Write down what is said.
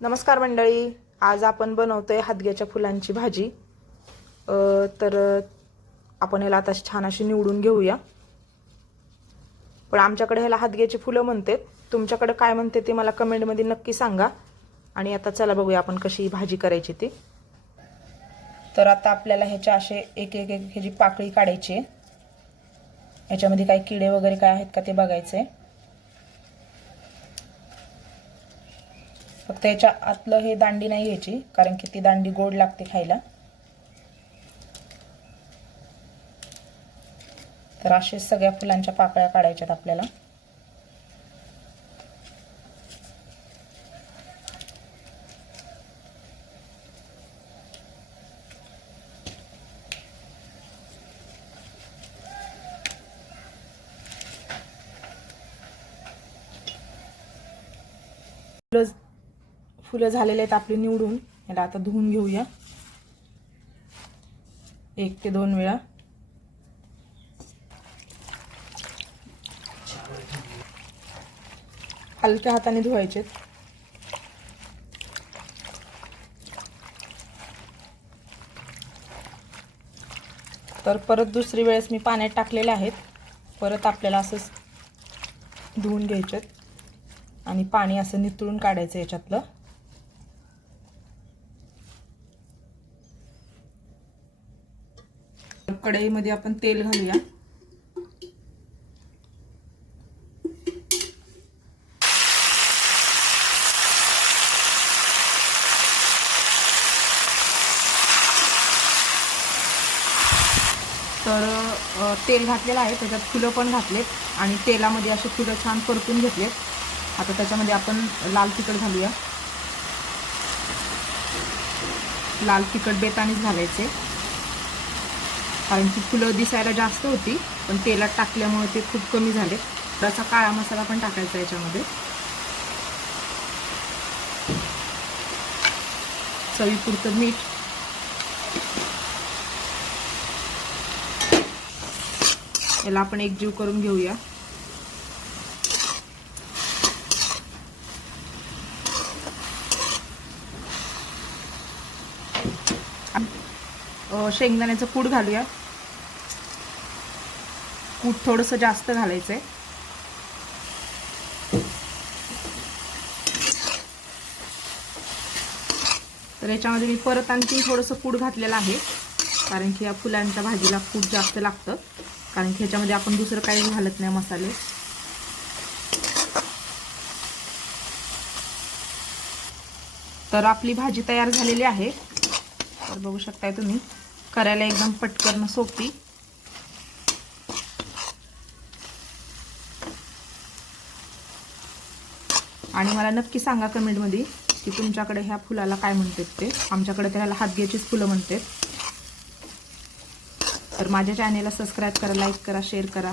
नमस्कार मंडळी, आज आपण बनवतोय हादग्याच्या फुलांची भाजी। तर आपण याला आता छान अशी निवडून घेऊया। पण आमच्याकडे ह्याला हादग्याची फुलं म्हणतात, तुमच्याकडे काय म्हणते ते मला कमेंट मध्ये नक्की सांगा। आणि आता चला बघूया आपण कशी भाजी करायची ती। तर आता आपल्याला ह्याच्या असे एक एक एक ह्याची पाकळी काढायची आहे। ह्याच्यामध्ये काही किडे वगैरे काय आहेत का ते बघायचंय। फक्त याच्या आतलं हे दांडी नाही घ्यायची, कारण की ती दांडी गोड लागते खायला। तर असे सगळ्या फुलांच्या पाकळ्या काढायच्यात आपल्याला। फुलं झालेले आहेत आपले निवडून। याला आता धुवून घेऊया 1 ते 2 वेळा। हलक्या हाताने धुवायचे। तर परत दुसरी वेळेस मी पाण्यात टाकलेले आहेत, परत आपल्याला असंच धुवून घ्यायचे आणि पाणी असं नितळून काढायचं याच्यातलं। कढईमध्ये आपण तेल घालूया। तर तेल घातलेलं आहे, त्याच्यात फुलं पण घातलेत आणि तेलामध्ये असे फुलं छान परतून घेतलेत। आता त्याच्यामध्ये आपण लाल तिखट घालूया। लाल तिखट बेतानीच घालायचे, कारण की फुलं दिसायला जास्त होती पण तेलात टाकल्यामुळे ते खूप कमी झाले। थोडासा काळा मसाला पण टाकायचा याच्यामध्ये। चवीपुरतं मीठ। याला आपण एकजीव करून घेऊया। शेंगदाण्याचं कूट घालूया। कूट थोडंसं जास्त घालायचंय। तर याच्यामध्ये मी परत आणखी थोडंसं कूट घातलेलं आहे, कारण की या फुलांच्या भाजीला कूट जास्त लागतं, कारण की ह्याच्यामध्ये आपण दुसरं काही घालत नाही मसाले। तर आपली भाजी तयार झालेली आहे। तर बघू शकताय तुम्ही, करायला एकदम पटकन सोपी। आणि मला नक्की सांगा कमेंट मध्ये की तुमच्याकडे ह्या फुलाला काय म्हणतात ते। आमच्याकडे त्याला हादग्याचीच फुलं म्हणतात। तर माझ्या चॅनेलला सबस्क्राइब करा, लाईक करा, शेअर करा।